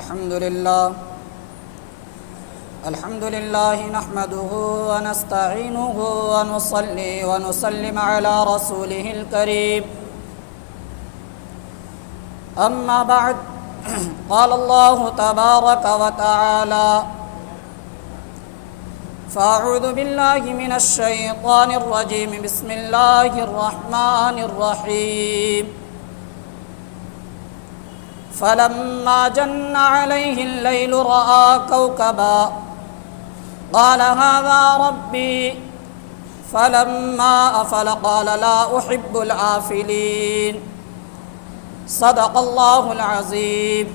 الحمد لله نحمده ونستعينه ونصلي ونسلم على رسوله الكريم. أما بعد، قال الله تبارك وتعالى: فأعوذ بالله من الشيطان الرجيم. بسم الله الرحمن الرحيم. فلما جن عليه الليل رأى كوكبا قال هذا ربي فلما أفل قال لا أحب العافلين. صدق الله العظيم.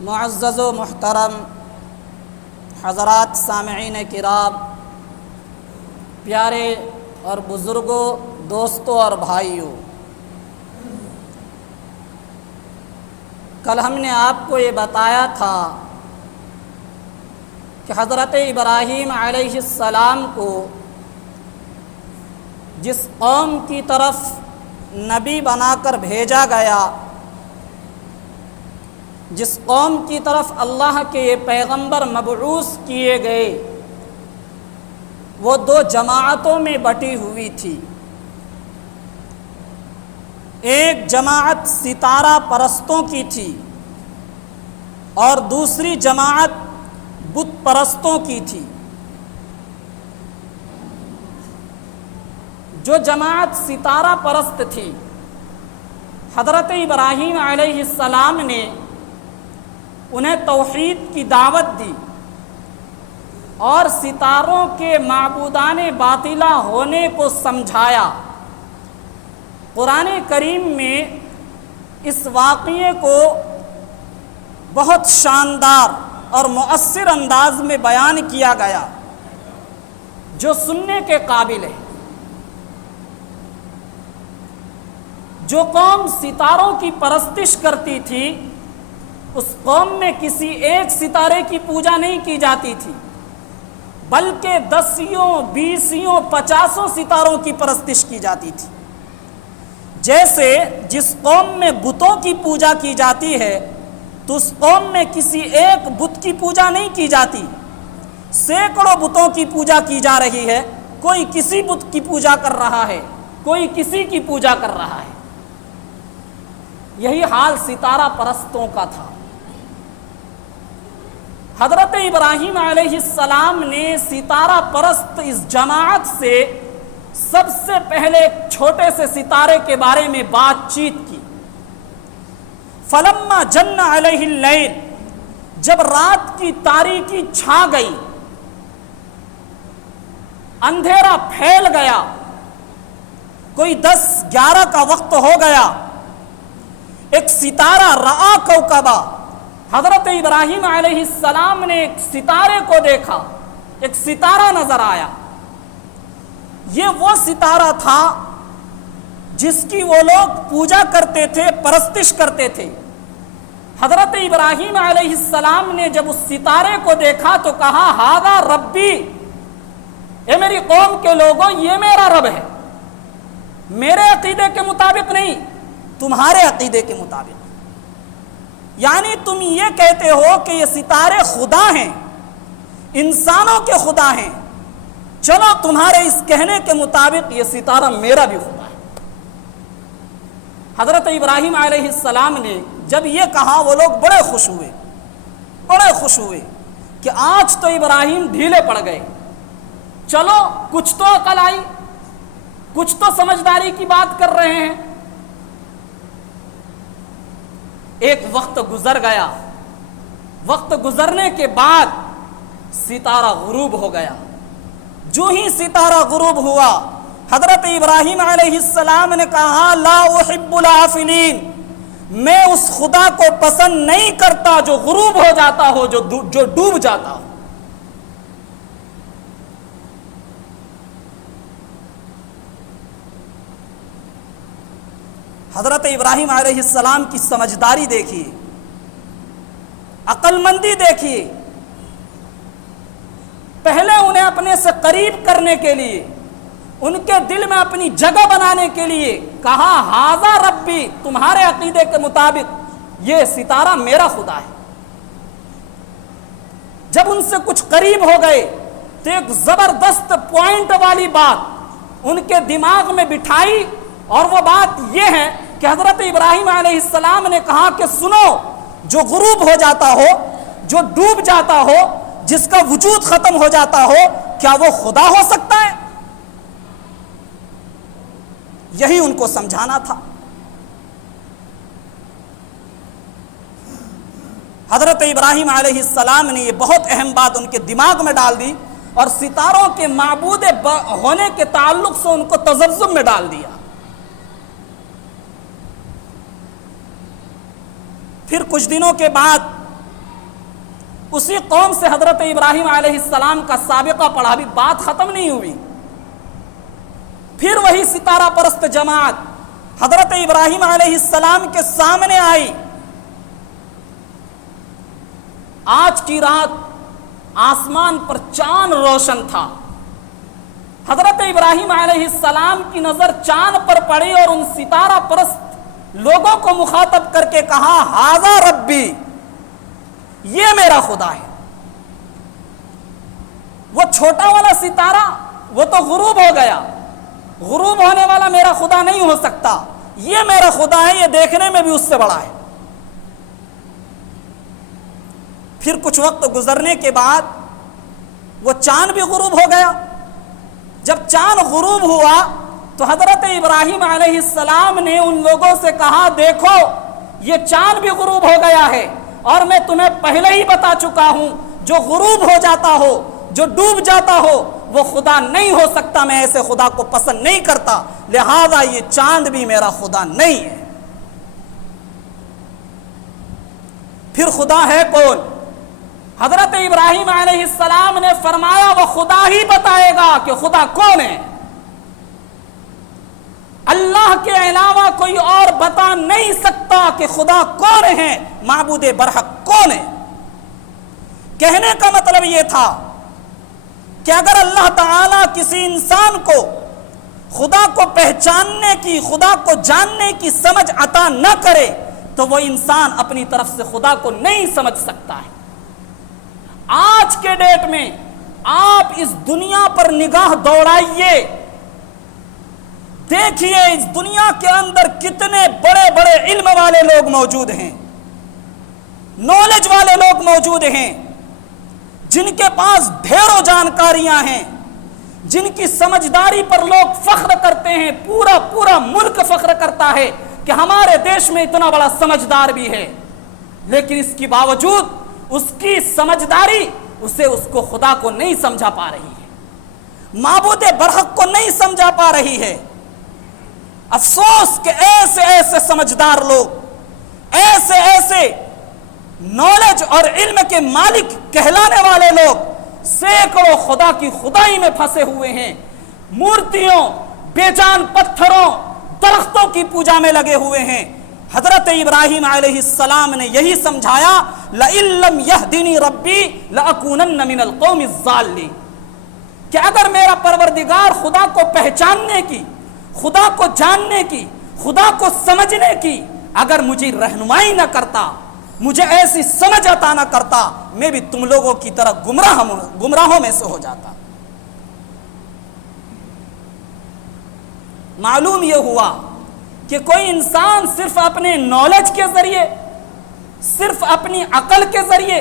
معزز و محترم حضرات سامعین کرام، پیارے اور بزرگوں، دوستوں اور بھائیوں، کل ہم نے آپ کو یہ بتایا تھا کہ حضرت ابراہیم علیہ السلام کو جس قوم کی طرف نبی بنا کر بھیجا گیا، جس قوم کی طرف اللہ کے یہ پیغمبر مبعوث کیے گئے، وہ دو جماعتوں میں بٹی ہوئی تھی۔ ایک جماعت ستارہ پرستوں کی تھی اور دوسری جماعت بت پرستوں کی تھی۔ جو جماعت ستارہ پرست تھی، حضرت ابراہیم علیہ السلام نے انہیں توحید کی دعوت دی اور ستاروں کے معبودان باطلہ ہونے کو سمجھایا۔ قرآن کریم میں اس واقعے کو بہت شاندار اور مؤثر انداز میں بیان کیا گیا جو سننے کے قابل ہے۔ جو قوم ستاروں کی پرستش کرتی تھی، اس قوم میں کسی ایک ستارے کی پوجا نہیں کی جاتی تھی، بلکہ 10 20 50 ستاروں کی پرستش کی جاتی تھی۔ جیسے جس قوم میں بتوں کی پوجا کی جاتی ہے، تو اس قوم میں کسی ایک بت کی پوجا نہیں کی جاتی، سینکڑوں بتوں کی پوجا کی جا رہی ہے۔ کوئی کسی بت کی پوجا کر رہا ہے، کوئی کسی کی پوجا کر رہا ہے۔ یہی حال ستارہ پرستوں کا تھا۔ حضرت ابراہیم علیہ السلام نے ستارہ پرست اس جماعت سے سب سے پہلے ایک چھوٹے سے ستارے کے بارے میں بات چیت کی۔ فلما جن علیہ اللیل، جب رات کی تاریکی چھا گئی، اندھیرا پھیل گیا، کوئی 10-11 کا وقت ہو گیا، ایک ستارہ رآ کوکبا، حضرت ابراہیم علیہ السلام نے ایک ستارے کو دیکھا، ایک ستارہ نظر آیا۔ یہ وہ ستارہ تھا جس کی وہ لوگ پوجا کرتے تھے، پرستش کرتے تھے۔ حضرت ابراہیم علیہ السلام نے جب اس ستارے کو دیکھا تو کہا ہذا ربی، اے میری قوم کے لوگوں، یہ میرا رب ہے، میرے عقیدے کے مطابق نہیں، تمہارے عقیدے کے مطابق۔ یعنی تم یہ کہتے ہو کہ یہ ستارے خدا ہیں، انسانوں کے خدا ہیں، چلو تمہارے اس کہنے کے مطابق یہ ستارہ میرا بھی خدا ہے۔ حضرت ابراہیم علیہ السلام نے جب یہ کہا، وہ لوگ بڑے خوش ہوئے کہ آج تو ابراہیم ڈھیلے پڑ گئے، چلو کچھ تو عقل آئی، کچھ تو سمجھداری کی بات کر رہے ہیں۔ ایک وقت گزر گیا، وقت گزرنے کے بعد ستارہ غروب ہو گیا۔ جو ہی ستارہ غروب ہوا، حضرت ابراہیم علیہ السلام نے کہا لا احب العافلین، میں اس خدا کو پسند نہیں کرتا جو غروب ہو جاتا ہو، جو ڈوب جاتا ہو۔ حضرت ابراہیم علیہ السلام کی سمجھداری دیکھیے، عقل مندی دیکھیے۔ پہلے انہیں اپنے سے قریب کرنے کے لیے، ان کے دل میں اپنی جگہ بنانے کے لیے کہا ہاذا ربی، تمہارے عقیدے کے مطابق یہ ستارہ میرا خدا ہے۔ جب ان سے کچھ قریب ہو گئے تو ایک زبردست پوائنٹ والی بات ان کے دماغ میں بٹھائی، اور وہ بات یہ ہے کہ حضرت ابراہیم علیہ السلام نے کہا کہ سنو، جو غروب ہو جاتا ہو، جو ڈوب جاتا ہو، جس کا وجود ختم ہو جاتا ہو، کیا وہ خدا ہو سکتا ہے؟ یہی ان کو سمجھانا تھا۔ حضرت ابراہیم علیہ السلام نے یہ بہت اہم بات ان کے دماغ میں ڈال دی، اور ستاروں کے معبود ہونے کے تعلق سے ان کو تذبذب میں ڈال دیا۔ پھر کچھ دنوں کے بعد اسی قوم سے حضرت ابراہیم علیہ السلام کا سابقہ پڑھا، بھی بات ختم نہیں ہوئی۔ پھر وہی ستارہ پرست جماعت حضرت ابراہیم علیہ السلام کے سامنے آئی۔ آج کی رات آسمان پر چاند روشن تھا۔ حضرت ابراہیم علیہ السلام کی نظر چاند پر پڑی اور ان ستارہ پرست لوگوں کو مخاطب کر کے کہا، ھذا ربی، یہ میرا خدا ہے۔ وہ چھوٹا والا ستارہ وہ تو غروب ہو گیا، غروب ہونے والا میرا خدا نہیں ہو سکتا، یہ میرا خدا ہے، یہ دیکھنے میں بھی اس سے بڑا ہے۔ پھر کچھ وقت گزرنے کے بعد وہ چاند بھی غروب ہو گیا۔ جب چاند غروب ہوا تو حضرت ابراہیم علیہ السلام نے ان لوگوں سے کہا، دیکھو یہ چاند بھی غروب ہو گیا ہے، اور میں تمہیں پہلے ہی بتا چکا ہوں، جو غروب ہو جاتا ہو، جو ڈوب جاتا ہو، وہ خدا نہیں ہو سکتا، میں ایسے خدا کو پسند نہیں کرتا، لہذا یہ چاند بھی میرا خدا نہیں ہے۔ پھر خدا ہے کون؟ حضرت ابراہیم علیہ السلام نے فرمایا، وہ خدا ہی بتائے گا کہ خدا کون ہے۔ اللہ کے علاوہ کوئی اور بتا نہیں سکتا کہ خدا کون ہے، معبود برحق کون ہے۔ کہنے کا مطلب یہ تھا کہ اگر اللہ تعالیٰ کسی انسان کو خدا کو پہچاننے کی، خدا کو جاننے کی سمجھ عطا نہ کرے تو وہ انسان اپنی طرف سے خدا کو نہیں سمجھ سکتا ہے۔ آج کے ڈیٹ میں آپ اس دنیا پر نگاہ دوڑائیے، دیکھیے اس دنیا کے اندر کتنے بڑے بڑے علم والے لوگ موجود ہیں، نالج والے لوگ موجود ہیں، جن کے پاس ڈھیروں جانکاریاں ہیں، جن کی سمجھداری پر لوگ فخر کرتے ہیں، پورا ملک فخر کرتا ہے کہ ہمارے دیش میں اتنا بڑا سمجھدار بھی ہے، لیکن اس کے باوجود اس کی سمجھداری اس کو خدا کو نہیں سمجھا پا رہی ہے، معبود برحق کو نہیں سمجھا پا رہی ہے۔ افسوس کہ ایسے ایسے سمجھدار لوگ، ایسے نالج اور علم کے مالک کہلانے والے لوگ سینکڑوں خدا کی خدائی میں پھنسے ہوئے ہیں، مورتیوں، بے جان پتھروں، درختوں کی پوجا میں لگے ہوئے ہیں۔ حضرت ابراہیم علیہ السلام نے یہی سمجھایا، لئن لم یہدنی ربی لأکونن من القوم الضالین، کہ اگر میرا پروردگار خدا کو پہچاننے کی، خدا کو جاننے کی، خدا کو سمجھنے کی اگر مجھے رہنمائی نہ کرتا، مجھے ایسی سمجھ عطا نہ کرتا، میں بھی تم لوگوں کی طرح گمراہوں میں سے ہو جاتا۔ معلوم یہ ہوا کہ کوئی انسان صرف اپنے نالج کے ذریعے، صرف اپنی عقل کے ذریعے،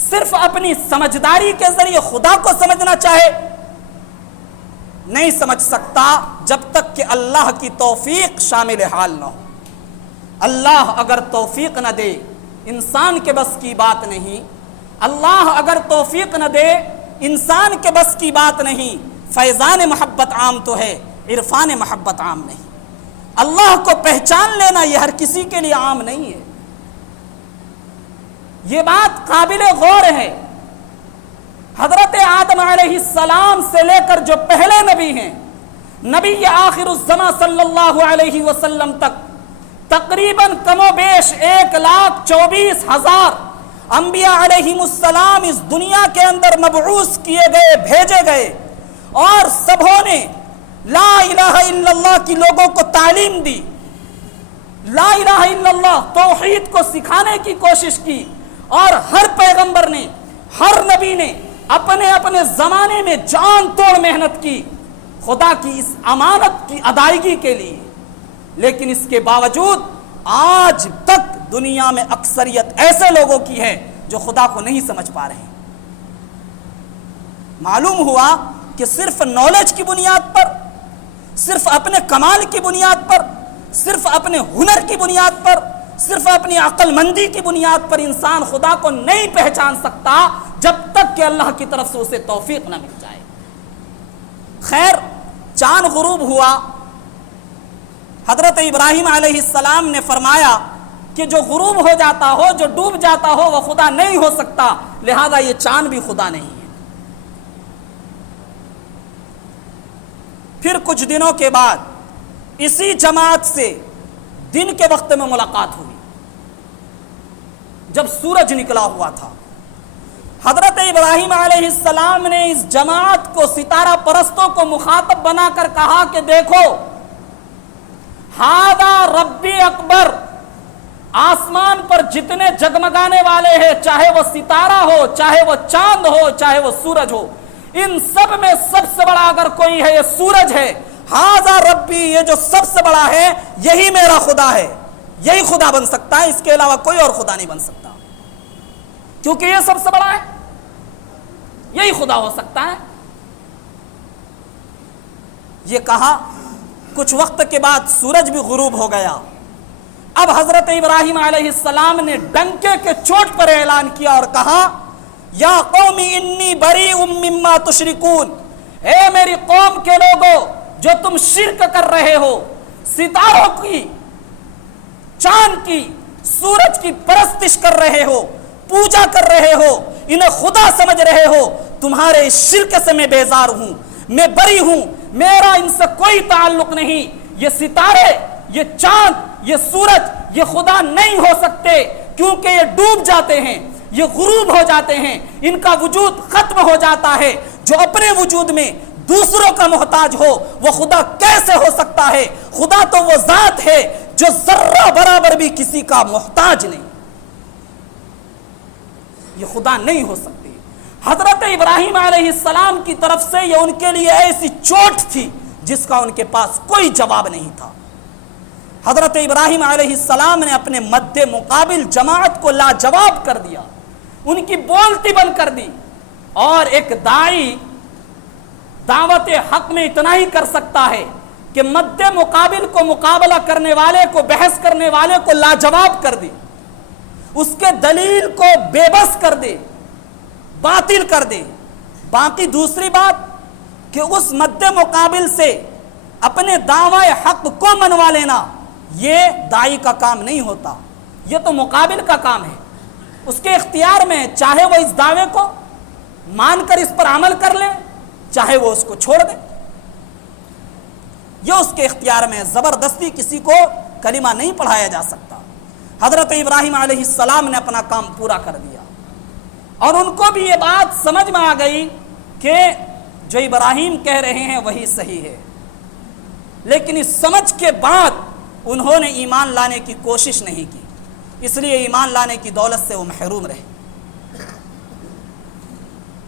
صرف اپنی سمجھداری کے ذریعے خدا کو سمجھنا چاہے، نہیں سمجھ سکتا جب تک کہ اللہ کی توفیق شامل حال نہ ہو۔ اللہ اگر توفیق نہ دے، انسان کے بس کی بات نہیں، اللہ اگر توفیق نہ دے، انسان کے بس کی بات نہیں۔ فیضان محبت عام تو ہے، عرفان محبت عام نہیں۔ اللہ کو پہچان لینا یہ ہر کسی کے لیے عام نہیں ہے۔ یہ بات قابل غور ہے۔ حضرت آدم علیہ السلام سے لے کر جو پہلے نبی ہیں، نبی آخر الزمان صلی اللہ علیہ وسلم تک تقریباً کم و بیش 1,24,000 انبیاء علیہم السلام اس دنیا کے اندر مبعوث کیے گئے، بھیجے گئے، اور سبوں نے لا الہ الا اللہ کی لوگوں کو تعلیم دی، لا الہ الا اللہ توحید کو سکھانے کی کوشش کی، اور ہر پیغمبر نے، ہر نبی نے اپنے اپنے زمانے میں جان توڑ محنت کی خدا کی اس امانت کی ادائیگی کے لیے، لیکن اس کے باوجود آج تک دنیا میں اکثریت ایسے لوگوں کی ہے جو خدا کو نہیں سمجھ پا رہے ہیں۔ معلوم ہوا کہ صرف نالج کی بنیاد پر، صرف اپنے کمال کی بنیاد پر، صرف اپنے ہنر کی بنیاد پر، صرف اپنی عقل مندی کی بنیاد پر انسان خدا کو نہیں پہچان سکتا جب تک کہ اللہ کی طرف سے اسے توفیق نہ مل جائے۔ خیر، چاند غروب ہوا، حضرت ابراہیم علیہ السلام نے فرمایا کہ جو غروب ہو جاتا ہو، جو ڈوب جاتا ہو، وہ خدا نہیں ہو سکتا، لہذا یہ چاند بھی خدا نہیں ہے۔ پھر کچھ دنوں کے بعد اسی جماعت سے دن کے وقت میں ملاقات ہوئی، جب سورج نکلا ہوا تھا۔ حضرت ابراہیم علیہ السلام نے اس جماعت کو، ستارہ پرستوں کو مخاطب بنا کر کہا کہ دیکھو، ہاذا ربی اکبر، آسمان پر جتنے جگمگانے والے ہیں، چاہے وہ ستارہ ہو، چاہے وہ چاند ہو، چاہے وہ سورج ہو، ان سب میں سب سے بڑا اگر کوئی ہے یہ سورج ہے۔ ہاذا ربی، یہ جو سب سے بڑا ہے یہی میرا خدا ہے، یہی خدا بن سکتا ہے، اس کے علاوہ کوئی اور خدا نہیں بن سکتا، کیونکہ یہ سب سے بڑا ہے، یہی خدا ہو سکتا ہے۔ یہ کہا، کچھ وقت کے بعد سورج بھی غروب ہو گیا۔ اب حضرت ابراہیم علیہ السلام نے ڈنکے کے چوٹ پر اعلان کیا اور کہا، یا قوم انی بریء مما تشرکون، اے میری قوم کے لوگوں جو تم شرک کر رہے ہو، ستاروں کی، چاند کی، سورج کی پرستش کر رہے ہو، پوجا کر رہے ہو، انہیں خدا سمجھ رہے ہو، تمہارے اس شرک سے میں بیزار ہوں، میں بری ہوں، میرا ان سے کوئی تعلق نہیں۔ یہ ستارے، یہ چاند، یہ سورج، یہ خدا نہیں ہو سکتے، کیونکہ یہ ڈوب جاتے ہیں، یہ غروب ہو جاتے ہیں، ان کا وجود ختم ہو جاتا ہے۔ جو اپنے وجود میں دوسروں کا محتاج ہو وہ خدا کیسے ہو سکتا ہے؟ خدا تو وہ ذات ہے جو ذرہ برابر بھی کسی کا محتاج نہیں، یہ خدا نہیں ہو سکتی۔ حضرت ابراہیم علیہ السلام کی طرف سے یہ ان کے لیے ایسی چوٹ تھی جس کا ان کے پاس کوئی جواب نہیں تھا۔ حضرت ابراہیم علیہ السلام نے اپنے مد مقابل جماعت کو لاجواب کر دیا، ان کی بولتی بند کر دی، اور ایک داعی دعوت حق میں اتنا ہی کر سکتا ہے کہ مد مقابل کو، مقابلہ کرنے والے کو، بحث کرنے والے کو لاجواب کر دے، اس کے دلیل کو بے بس کر دے، باطل کر دے۔ باقی دوسری بات کہ اس مد مقابل سے اپنے دعوی حق کو منوا لینا، یہ داعی کا کام نہیں ہوتا، یہ تو مقابل کا کام ہے، اس کے اختیار میں، چاہے وہ اس دعوے کو مان کر اس پر عمل کر لے، چاہے وہ اس کو چھوڑ دے، یہ اس کے اختیار میں، زبردستی کسی کو کلمہ نہیں پڑھایا جا سکتا۔ حضرت ابراہیم علیہ السلام نے اپنا کام پورا کر دیا، اور ان کو بھی یہ بات سمجھ میں آ گئی کہ جو ابراہیم کہہ رہے ہیں وہی صحیح ہے، لیکن اس سمجھ کے بعد انہوں نے ایمان لانے کی کوشش نہیں کی، اس لیے ایمان لانے کی دولت سے وہ محروم رہے۔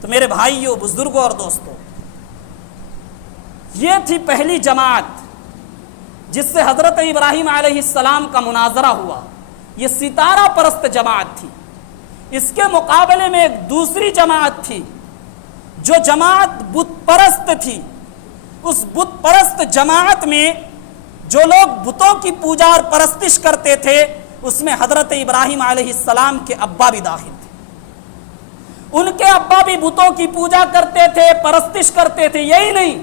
تو میرے بھائیوں، بزرگوں اور دوستوں، یہ تھی پہلی جماعت جس سے حضرت ابراہیم علیہ السلام کا مناظرہ ہوا، یہ ستارہ پرست جماعت تھی۔ اس کے مقابلے میں ایک دوسری جماعت تھی جو جماعت بت پرست تھی۔ اس بت پرست جماعت میں جو لوگ بتوں کی پوجا اور پرستش کرتے تھے، اس میں حضرت ابراہیم علیہ السلام کے ابا بھی داخل تھے۔ ان کے ابا بھی بتوں کی پوجا کرتے تھے، پرستش کرتے تھے۔ یہی نہیں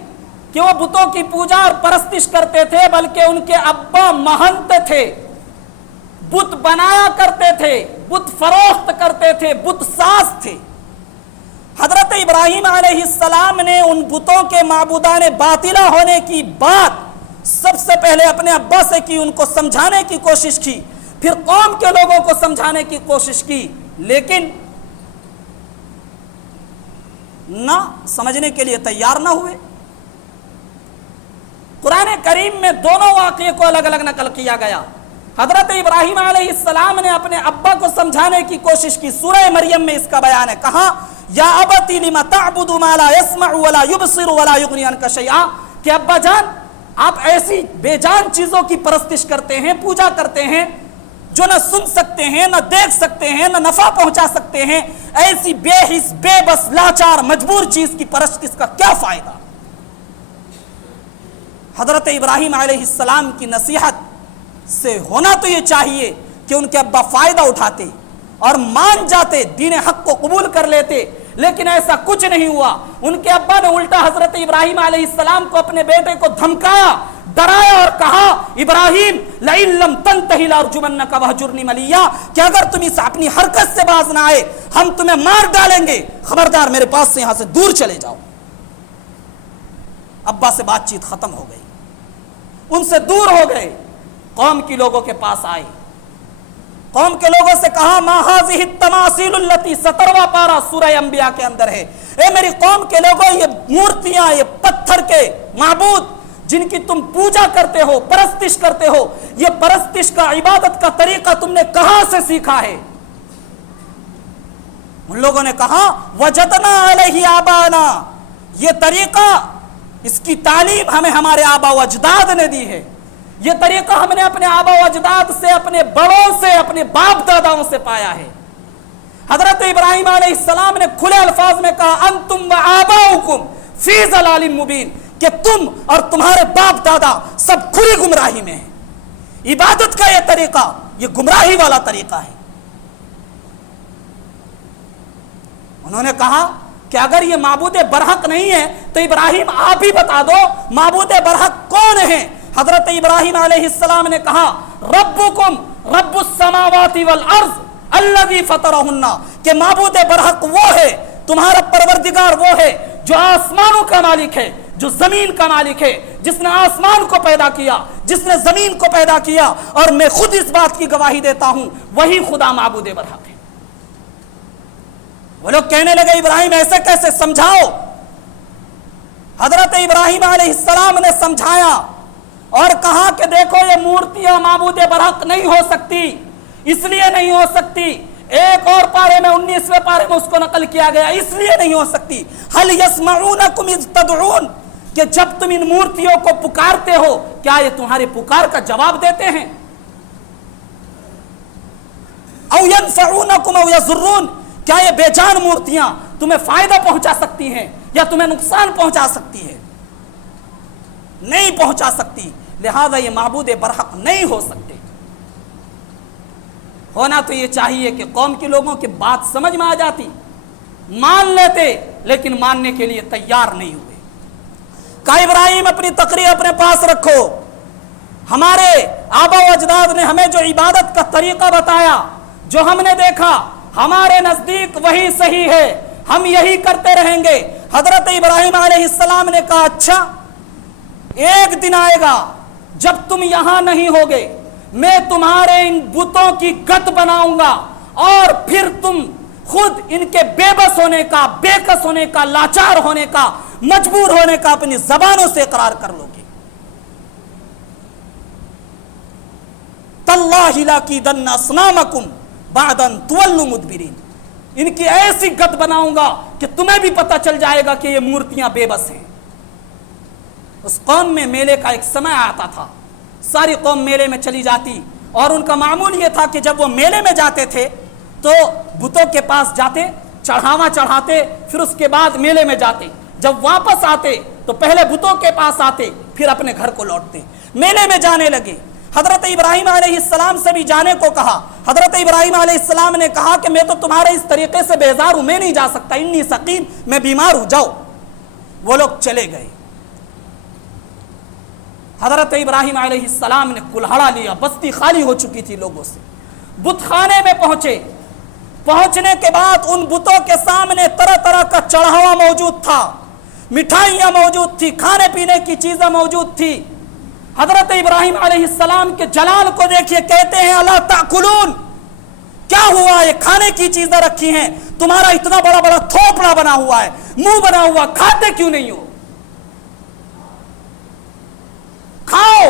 کہ وہ بتوں کی پوجا اور پرستش کرتے تھے، بلکہ ان کے ابا مہنت تھے، بت بنایا کرتے تھے، بت فروخت کرتے تھے، بت ساز تھے۔ حضرت ابراہیم علیہ السلام نے ان بتوں کے معبودان باطلہ ہونے کی بات سب سے پہلے اپنے ابا سے کی، ان کو سمجھانے کی کوشش کی، پھر قوم کے لوگوں کو سمجھانے کی کوشش کی، لیکن نہ سمجھنے کے لیے تیار نہ ہوئے۔ قرآن کریم میں دونوں واقعے کو الگ الگ نقل کیا گیا۔ حضرت ابراہیم علیہ السلام نے اپنے ابا کو سمجھانے کی کوشش کی. سورہ مریم میں اس کا بیان ہے. کہا یا ابتی لم تعبد ما لا يسمع ولا يبصر ولا يغني عنك شيئا, کہ ابا جان آپ ایسی بے جان چیزوں کی پرستش کرتے ہیں, پوجا کرتے ہیں جو نہ سن سکتے ہیں, نہ دیکھ سکتے ہیں, نہ نفع پہنچا سکتے ہیں. ایسی بے حس, بے بس, لاچار, مجبور چیز کی پرستش کا کیا فائدہ. حضرت ابراہیم علیہ السلام کی نصیحت سے ہونا تو یہ چاہیے کہ ان کے ابا فائدہ اٹھاتے اور مان جاتے, دین حق کو قبول کر لیتے, لیکن ایسا کچھ نہیں ہوا. ان کے ابا نے الٹا حضرت ابراہیم علیہ السلام کو, اپنے بیٹے کو دھمکایا, ڈرایا اور کہا ابراہیم لئن لم تنتہی لارجمنک وہجرنی ملیا, کہ اگر تم اس اپنی حرکت سے باز نہ آئے ہم تمہیں مار ڈالیں گے, خبردار میرے پاس سے یہاں سے دور چلے جاؤ. ابا سے بات چیت ختم ہو گئی, ان سے دور ہو گئے, قوم کی لوگوں کے پاس آئے. قوم کے لوگوں سے کہا ما هذه التماثيل التي 17واں پارہ سورہ انبیاء کے اندر ہے, اے میری قوم کے لوگوں, یہ مورتیاں, یہ پتھر کے معبود جن کی تم پوجا کرتے ہو, پرستش کرتے ہو, یہ پرستش کا, عبادت کا طریقہ تم نے کہاں سے سیکھا ہے. ان لوگوں نے کہا وجدنا علیہ آبانا, یہ طریقہ, اس کی تعلیم ہمیں ہمارے آبا و اجداد نے دی ہے, یہ طریقہ ہم نے اپنے آبا و اجداد سے, اپنے بڑوں سے, اپنے باپ داداؤں سے پایا ہے. حضرت ابراہیم علیہ السلام نے کھلے الفاظ میں کہا انتم و آباؤکم فی ضلال مبین, کہ تم اور تمہارے باپ دادا سب کھلی گمراہی میں ہیں. عبادت کا یہ طریقہ, یہ گمراہی والا طریقہ ہے. انہوں نے کہا کہ اگر یہ معبود برحق نہیں ہے تو ابراہیم آپ ہی بتا دو معبود برحق کون ہے. حضرت ابراہیم علیہ السلام نے کہا ربکم رب السماوات والارض الذی فطرہن, کہ معبود برحق وہ ہے, تمہارا پروردگار وہ ہے جو آسمانوں کا مالک ہے, جو زمین کا مالک ہے, جس نے آسمان کو پیدا کیا, جس نے زمین کو پیدا کیا, اور میں خود اس بات کی گواہی دیتا ہوں وہی خدا معبود برحق ہے. وہ لوگ کہنے لگے ابراہیم ایسے کیسے, سمجھاؤ. حضرت ابراہیم علیہ السلام نے سمجھایا اور کہا کہ دیکھو یہ مورتیاں معبود برحق نہیں ہو سکتی, اس لیے نہیں ہو سکتی. ایک اور پارے میں 19ویں پارے میں اس کو نقل کیا گیا, اس لیے نہیں ہو سکتی. هل يسمعونكم اذ تدعون, کہ جب تم ان مورتیوں کو پکارتے ہو کیا یہ تمہارے پکار کا جواب دیتے ہیں. او ينفعونكم او يضرون, کیا یہ بے جان مورتیاں تمہیں فائدہ پہنچا سکتی ہیں یا تمہیں نقصان پہنچا سکتی ہے؟ نہیں پہنچا سکتی, لہذا یہ معبود برحق نہیں ہو سکتے. ہونا تو یہ چاہیے کہ قوم کے لوگوں کی بات سمجھ میں آ جاتی, مان لیتے, لیکن ماننے کے لیے تیار نہیں ہوئے. کہا ابراہیم اپنی تقریر اپنے پاس رکھو, ہمارے آبا و اجداد نے ہمیں جو عبادت کا طریقہ بتایا, جو ہم نے دیکھا, ہمارے نزدیک وہی صحیح ہے, ہم یہی کرتے رہیں گے. حضرت ابراہیم علیہ السلام نے کہا اچھا, ایک دن آئے گا جب تم یہاں نہیں ہوگے, میں تمہارے ان بتوں کی گت بناؤں گا, اور پھر تم خود ان کے بے بس ہونے کا, بے کس ہونے کا, لاچار ہونے کا, مجبور ہونے کا اپنی زبانوں سے اقرار کر لو گے. تاللہ لاکیدن اصنامکم بعد ان تولوا مدبرین, ان کی ایسی گت بناؤں گا کہ تمہیں بھی پتہ چل جائے گا کہ یہ مورتیاں بے بس ہیں. اس قوم میں میلے کا ایک سمے آتا تھا, ساری قوم میلے میں چلی جاتی, اور ان کا معمول یہ تھا کہ جب وہ میلے میں جاتے تھے تو بتوں کے پاس جاتے, چڑھاوا چڑھاتے, پھر اس کے بعد میلے میں جاتے, جب واپس آتے تو پہلے بتوں کے پاس آتے, پھر اپنے گھر کو لوٹتے. میلے میں جانے لگے. حضرت ابراہیم علیہ السلام سے بھی جانے کو کہا. حضرت ابراہیم علیہ السلام نے کہا کہ میں تو تمہارے اس طریقے سے بیزار ہوں, میں نہیں جا سکتا, انی سقیم, میں بیمار ہوں, جاؤ. وہ لوگ چلے گئے. حضرت ابراہیم علیہ السلام نے کلہڑا لیا, بستی خالی ہو چکی تھی لوگوں سے. بت خانے میں پہنچے. پہنچنے کے بعد ان بتوں کے سامنے طرح طرح کا چڑھاوا موجود تھا, مٹھائیاں موجود تھی, کھانے پینے کی چیزیں موجود تھی. حضرت ابراہیم علیہ السلام کے جلال کو دیکھیے, کہتے ہیں الا تاکلون, کیا ہوا, یہ کھانے کی چیزیں رکھی ہیں, تمہارا اتنا بڑا بڑا تھوپڑا بنا ہوا ہے, منہ بنا ہوا, کھاتے کیوں نہیں ہو؟ کھاؤ.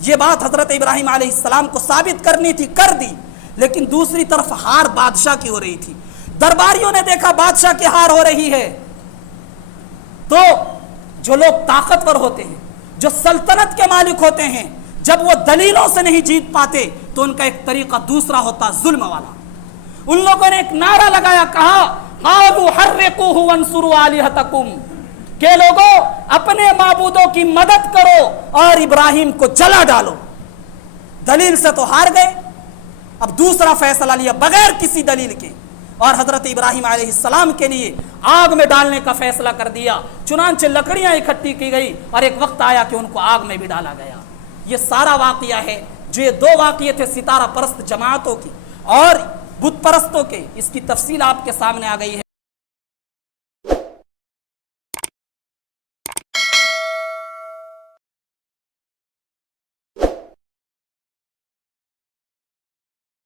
یہ بات حضرت ابراہیم علیہ السلام کو ثابت کرنی تھی، کر دی، لیکن دوسری طرف ہار بادشاہ کی ہو رہی تھی۔ درباریوں نے دیکھا بادشاہ کی ہار ہو رہی ہے، تو جو لوگ طاقتور ہوتے ہیں، جو سلطنت کے مالک ہوتے ہیں، جب وہ دلیلوں سے نہیں جیت پاتے تو ان کا ایک طریقہ دوسرا ہوتا، ظلم والا۔ ان لوگوں نے ایک نعرہ لگایا، کہا قالوا حرقوه وانصروا آلهتكم، کہ لوگوں اپنے معبودوں کی مدد کرو اور ابراہیم کو جلا ڈالو۔ دلیل سے تو ہار گئے، اب دوسرا فیصلہ لیا بغیر کسی دلیل کے، اور حضرت ابراہیم علیہ السلام کے لیے آگ میں ڈالنے کا فیصلہ کر دیا۔ چنانچہ لکڑیاں اکٹھی کی گئی اور ایک وقت آیا کہ ان کو آگ میں بھی ڈالا گیا۔ یہ سارا واقعہ ہے، جو یہ دو واقعے تھے ستارہ پرست جماعتوں کی اور بت پرستوں کے، اس کی تفصیل آپ کے سامنے آ گئی ہے۔